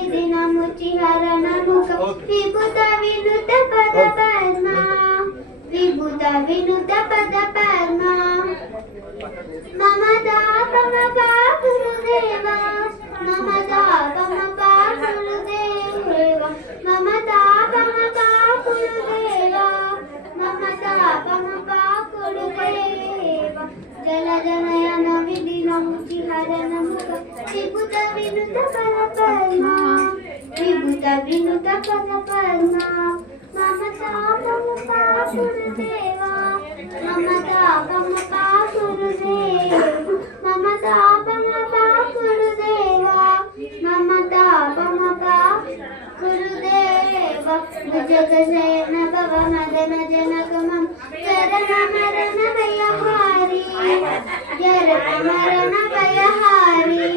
विधिनमुचिहरणमुख विभुत विनुत पद पद्मा विभुत विनुत पद पद्मा मम दापम गुरुदेवा मम दापम गुरुदेवा मम दापम गुरुदेवा मम दापम गुरुदेवा जलजनयन विधिनमुचिहरणमुख विभुत विनुत पद पद्मा विभुत विनुत पद पद्मा मम दापम गुरुदेवा मम दापम गुरुदेवा मम दापम गुरुदेवा मम दापम गुरुदेवा भुजगशयन भव मदन जनक मम चरण मरण भयहारी जरण मरण भयहारी